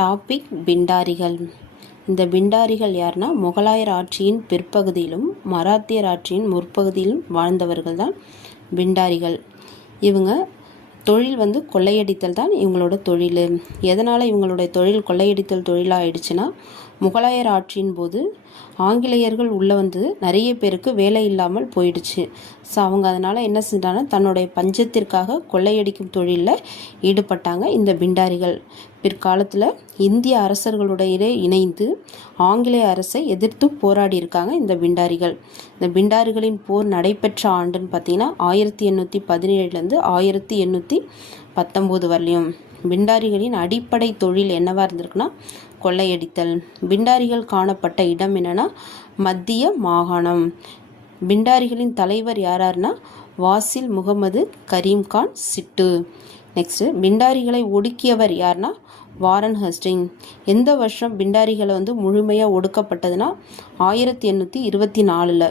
Topic பிண்டாரிகள். இந்த பிண்டாரிகள் யாருன்னா முகலாயர் ஆட்சியின் பிற்பகுதியிலும் மராத்தியர் ஆட்சியின் முற்பகுதியிலும் வாழ்ந்தவர்கள் தான் பிண்டாரிகள். இவங்க தொழில் கொள்ளையடித்தல் தான் இவங்களோட தொழில். எதனால் இவங்களுடைய தொழில் கொள்ளையடித்தல் தொழிலாக ஆயிடுச்சுன்னா, முகலாயர் ஆட்சியின் போது ஆங்கிலேயர்கள் உள்ளே நிறைய பேருக்கு வேலை இல்லாமல் போயிடுச்சு. ஸோ அவங்க அதனால் என்ன செஞ்சாங்கன்னா, தன்னுடைய பஞ்சத்திற்காக கொள்ளையடிக்கும் தொழிலில் ஈடுபட்டாங்க இந்த பிண்டாரிகள். பிற்காலத்தில் இந்திய அரசர்களுடைய இணைந்து ஆங்கிலேய அரசை எதிர்த்து போராடி இருக்காங்க இந்த பிண்டாரிகள். இந்த பிண்டாரிகளின் போர் நடைபெற்ற ஆண்டுன்னு பார்த்தீங்கன்னா 1817 1819 வரலையும். பிண்டாரிகளின் அடிப்படை தொழில் என்னவா இருந்திருக்குன்னா கொள்ளையடித்தல். பிண்டாரிகள் காணப்பட்ட இடம் என்னன்னா மத்திய மாகாணம். பிண்டாரிகளின் தலைவர் யாராருன்னா வாசில் முகமது கரீம்கான் சிட்டு. நெக்ஸ்ட், பிண்டாரிகளை ஒடுக்கியவர் யாருன்னா வாரன் ஹஸ்டிங். எந்த வருஷம் பிண்டாரிகளை முழுமையாக ஒடுக்கப்பட்டதுன்னா 1824.